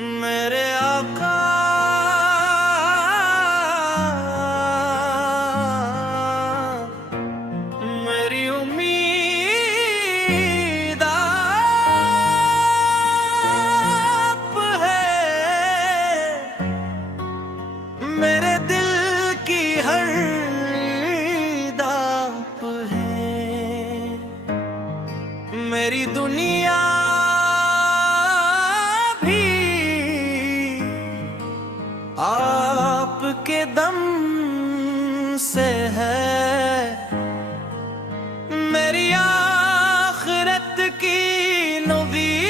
میرے آقا میری امید آپ ہے، میرے دل کی ہر داپ ہے، میری دنیا بھی آپ کے دم سے ہے، میری آخرت کی نوید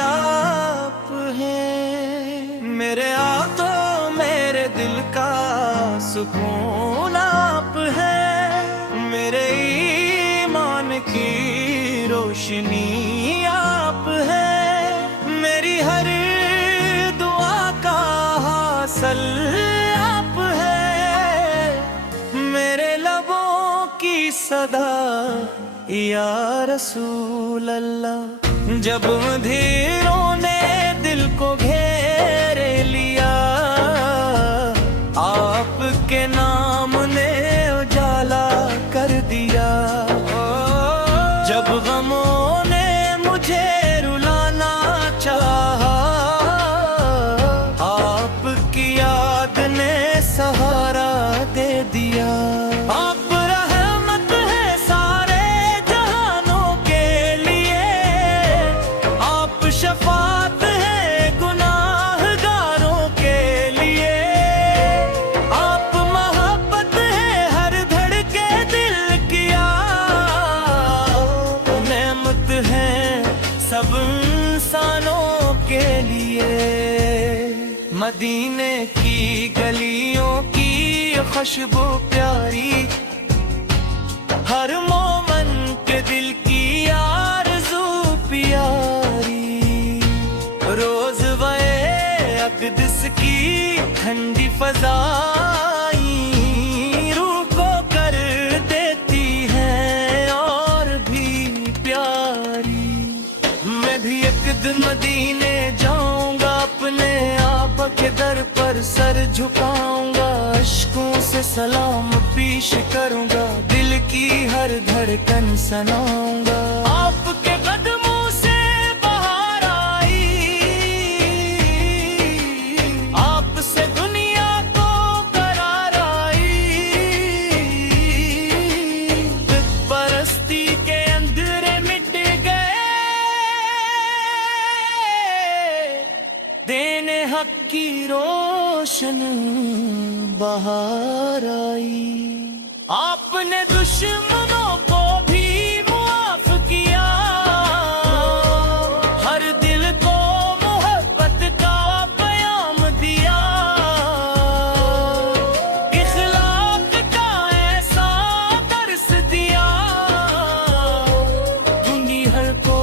آپ ہے، میرے آقا میرے دل کا سکون آپ ہے، میرے ایمان کی روشنی آپ ہے، میری ہر دعا کا حاصل آپ ہے، میرے لبوں کی صدا یا رسول اللہ۔ جب اندھیروں نے دل کو گھیر لیا، آپ کے نام نے اجالا کر دیا، جب غموں نے مجھے رلانا چاہا، آپ کی یاد نے سہارا دے دیا۔ آپ رحمت ہے سارے جہانوں کے لیے، آپ شفاعت ہے گناہ گاروں کے لیے، آپ محبت ہے ہر دھڑکے دل کی، آپ نعمت ہے سب انسانوں کے لیے۔ مدینے کی گلیوں کی خوشبو پیاری، ہر مومن کے دل کی آرزو پیاری، روز وے اقدس کی ٹھنڈی فضائیں روح کو کر دیتی ہیں اور بھی پیاری۔ میں بھی ایک دن مدینے جاؤں گا، اپنے آقا کے در پر سر جھکاؤں گا، اشکوں سے سلام پیش کروں گا، دل کی ہر دھڑکن سناؤں گا۔ آپ کے قدموں سے بہار آئی، آپ سے دنیا کو قرار آئی، بت پرستی کے اندھیرے مٹ گئے، دین حق کی روشن بہار آئی۔ آپ نے دشمنوں کو بھی معاف کیا، ہر دل کو محبت کا پیام دیا، اخلاق کا ایسا درس دیا، دنیا کو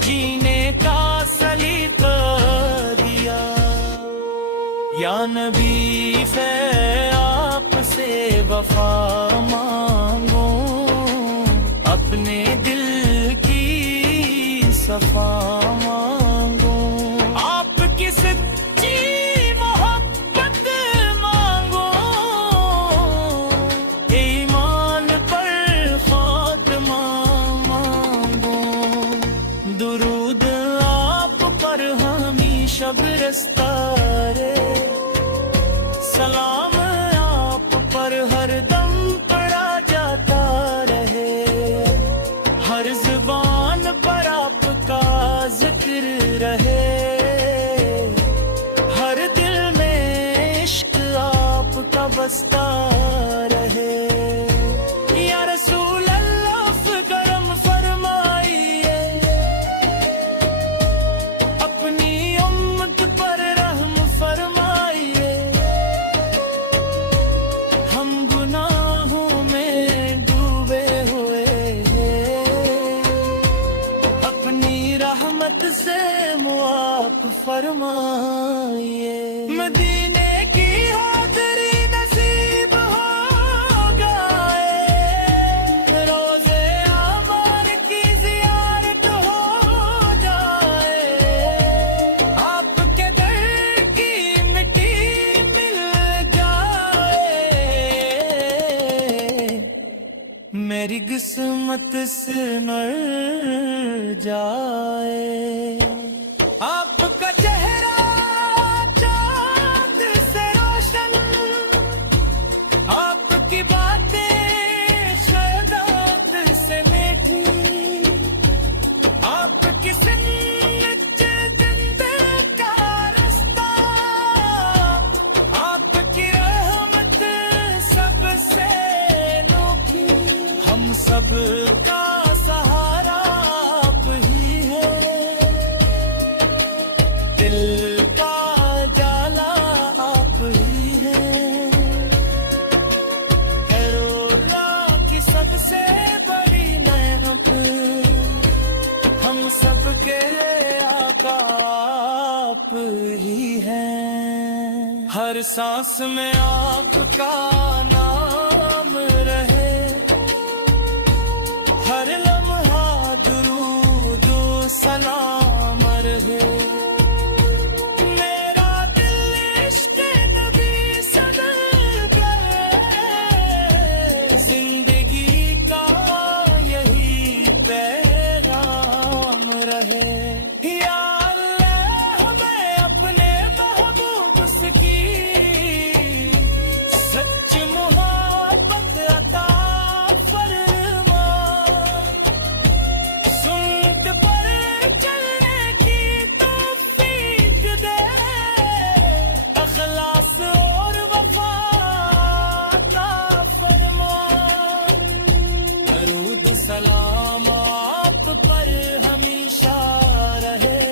جینے کا سلیقہ دیا۔ یا نبی سے آپ سے وفا مانگو، اپنے دل کی صفا مانگو، آپ کی سچی محبت مانگو، ایمان پر خاتمہ مانگو، درود آپ پر ہمیشہ برستا رہے، سلام آپ پر ہر دم پڑا جاتا رہے، ہر زبان پر آپ کا ذکر رہے، ہر دل میں عشق آپ کا بستا رہے۔ یا رسول اللہ کرم فرمائیے، اپنی امت پر رحم فرمائیے، ہم گناہوں میں ڈوبے ہوئے ہیں، اپنی رحمت سے معاف فرمائیے۔ مدینے کی حاضری نصیب ہو گئے، روزے آمار کی زیارت ہو جائے، قسمت سے مر جائے. آپ کا چہرہ چاند سے روشن، آپ کی باتیں شہادت سے میٹھی، آپ کی سنت زندے کا رستہ، آپ کی رحمت سب سے انوکھی. ہم سب کا سہارا آپ ہی ہے، دل کا جالا آپ ہی ہے. خیراللہ کی سب سے بڑی نعمت ہم سب کے آقا آپ ہی ہیں. ہر سانس میں آپ کا نام رہے، ہر لمحہ درود و سلام رہے. میرا دل عشق نبی سنل گئے، زندگی کا یہی پیغام رہے. یا اللہ ہمیں اپنے محبوب کی سچ محبت عطا فرما، سنت پر چلنے کی توفیق دے، اخلاص اور وفا عطا فرما. درود سلام آپ پر ہمیشہ رہے،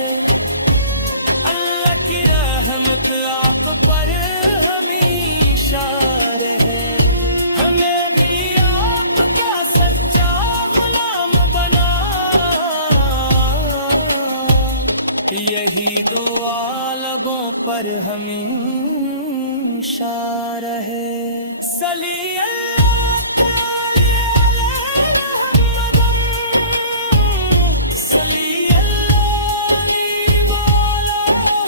اللہ کی رحمت آپ پر ہمیشہ رہے. ہمیں بھی آپ کا سچا غلام بنا، یہی دعا لبوں پر ہمیشہ رہے. صلی اللہ تعالی علی محمد، صلی اللہ علیہ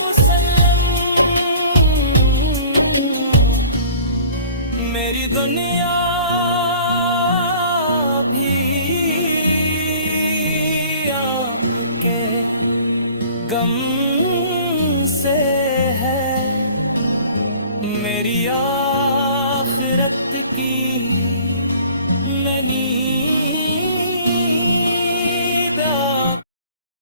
وسلم. میری دنیا بھی آپ کے غم سے ہے، میری آخرت کی نہیں